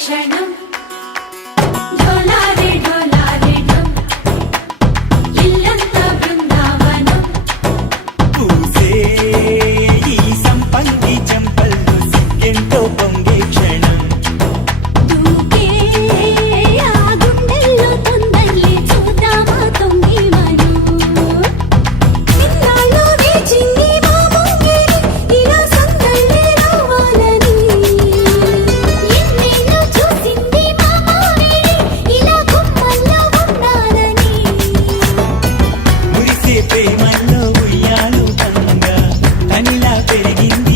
క్షణం ఢోలారే ఢోలారే ఢమ్ ఇల్లంతా బృందావనం పూసే ఈ సంపంగి చెంపల్లో సిగ్గెంతో పొంగే క్షణం దూకే ఆ గుండెల్లో తొందరలే చూద్దామా తొంగి మనం ఇన్నాళ్ళు వేచింది మా ముంగిరి ఇలా సందళ్ళే రావాలని ఎన్నేళ్ళు చూసింది మా మావేడి ఇలా గుమ్మల్లో ఉండాలని మురిసే ప్రేమల్లో ఉయ్యాలు తంగా తనిలా పెరిగింది